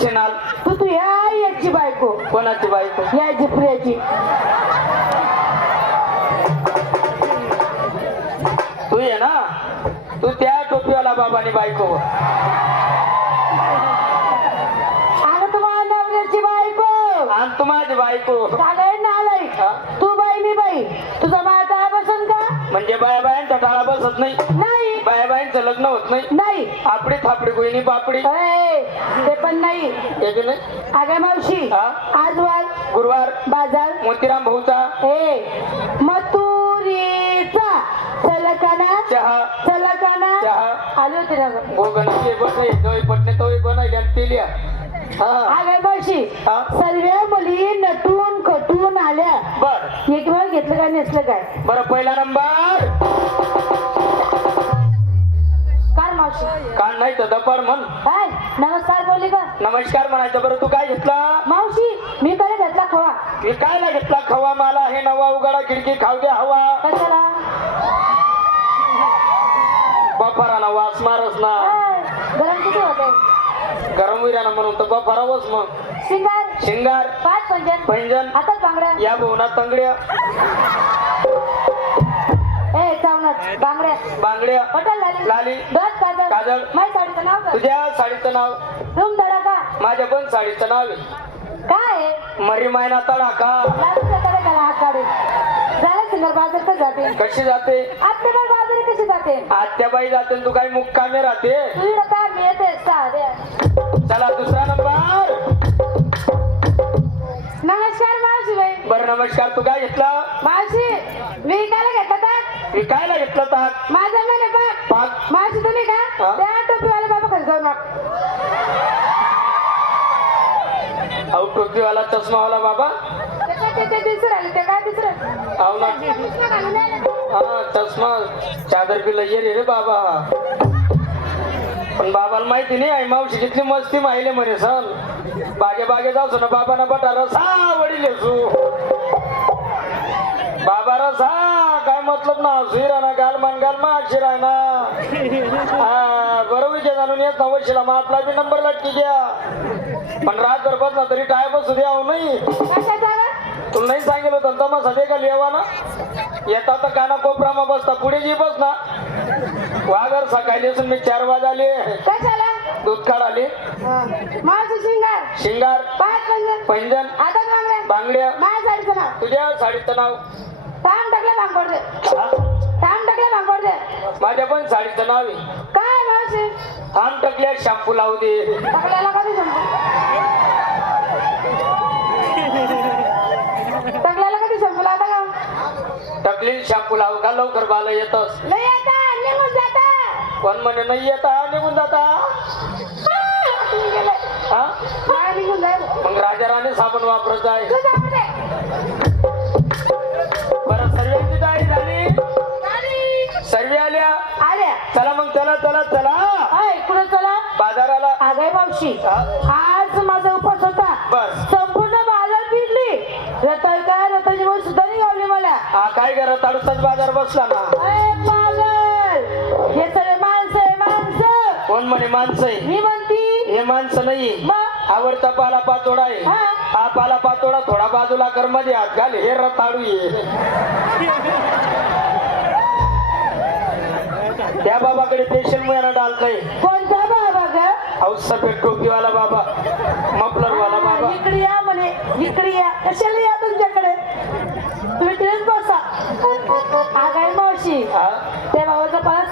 छिनाल तू याची बायको कोणाची बायको याची प्रियाची तू ये ना तू त्या टोपीवाला बाबानी बायको अगं तुम्हाला नवऱ्याची बायको आणि तू माझी बायको काय नालाय हा? तू बाई मी बाई तुझा माता बसन का म्हणजे बाया बायांचा टाळा बसत नाही नाही बाया बायांचं लग्न होत नाही नाही आपडी थापडी कोणी बापडी ए, ते पण नाही याची नाही अगं मावशी हा? आज वार गुरुवार बाजार मोतीराम भाऊचा मथुरीचा चलकाना चहा चलकाना चहा आलो होते ना गं. गोगनाचे बनय जवळ पटणे तवय बनवली आणि तेल्या हा अगं मावशी हा? सर्व मुली नटून खटून आल्या बर एक वेळ घेतलं काय नेसलं काय बरं पहिला नंबर काय मावशी कान नाही तर दपार म्हण काय नमस्कार बोलली का नमस्कार म्हणायचं. बरं तू काय घेतला मावशी मी पहिले घेतला खवा मी काय ना घेतला खवा मला हे नवा उघडा खिडकी खाऊ द्या हवा कशाला बफाराना वास मारस ना गरम किती होते गरम विराना म्हणून तर बफारावच मग शिंगार शिंगार पाच पंजन पैंजन हातात बांगड्या या भवनात तंगड्या ए चावणार बांगड्या बांगड्या हॉटेल लाली लाली डोळ्यात काजळ काजळ माझ्या साडीचं नाव काय तुझ्या साडीचं नाव रूम धडाका माझ्या पण साडीचं नाव आहे काय आहे मरी मायना तडाखा लालूच्या तडाख्याला हात काढे झालं सिंगर बाजार तर जाते कशी जाते आत्तेबाई बाजारी कशी जाते आत्याबाई जाते आणि तू काय मुक्कामी राहते तुझी काय मी येते साधे चला दुसरा नंबर नमस्कार मावशी बाई बरं नमस्कार तू काय घेतला मावशी मी काय घेतला का विकायला घेतलं ताक माझा म्हणे पाक पाक मावशी तुम्ही का हा? त्या टोपीवाला बाबा खाली जाऊ नका अहो टोपीवाला चष्मावाला बाबा ते दिसू राहिले ते काय दिसू राहिले अहो ना चष्मा घालून राहिले. हा चष्मा चादर पिला ये रे बाबा पण बाबाला माहिती नाही आई मावशी किती मस्ती माहिले म्हणे सण बागे बागे जाऊ ना बाबाना बटा रसा वडील येसू बाबा रसा काय मतलब ना सुईरा ना गालमान गालमा शिराय ना हा बरोबर जाणून येत नवशीला मग आपला बी नंबर लटकी द्या पण रातभर बसला तरी टाय बसू द्या नाही कशाचा ग? तुला नाही सांगितलं होतं तमा सध्या का लिहावा ना येता तर काना कोपरामा बसता पुढे जी बस ना वागर सकाळी असून मी 4 वाजले कशाला दूध काढाले मावशी शिंगार शिंगार पाच पंजन पैंजन आता बांगड्या बांगड्या माझ्या साडीचं नाव तुझ्या साडीचं नाव थांब टाकलं भांगोड दे हा? थांब टाकलं भांगोड दे माझ्या पण साडीचं नाव आहे काय मावशी थांब टकल्या शॅम्पू लावू दे टाकल्याला कधी शंभू टाकल्याला कधी शंभू लावता का टकली शॅम्पू लावू का लवकर बाला येतस नाही येता निघून जाता पण म्हणे नाही येता निघून जाता तुम्ही गेले हा काय निघून जाईल मग राजा राणी साबण वापरत आहे तुझ्यामध्ये बरं सर्वांची तयारी झाली सर्व आल्या आल्या चला मग चला चला चला हाय कुठं चला बाजाराला आगाय मावशी हा? आज माझा उपास होता बस संपूर्ण बाजार फिरली रताळ काय रताची गोष्ट सुद्धा नाही गावली मला हा काय करत ताडूचाच बाजार बसला ना अरे पागल हे सगळे माणसं आहे माणसं कोण म्हणे माणसं आहे मी म्हणती हे माणसं नाही मग आवडता पाला पातोडा आहे हा. हा पाला पातोडा थोडा बाजूला कर मध्ये हात घाल हे रताळू ये त्या बाबाकडे स्पेशल मुलांना डालतय कोणता बाबा ग औसा पेट टोपीवाला बाबा मफलर वाला बाबा इकडे या म्हणे इकडे या कशाला या तुमच्याकडे तुम्ही तिथेच बसा आगाय मावशी हा त्या बाबाचा पाला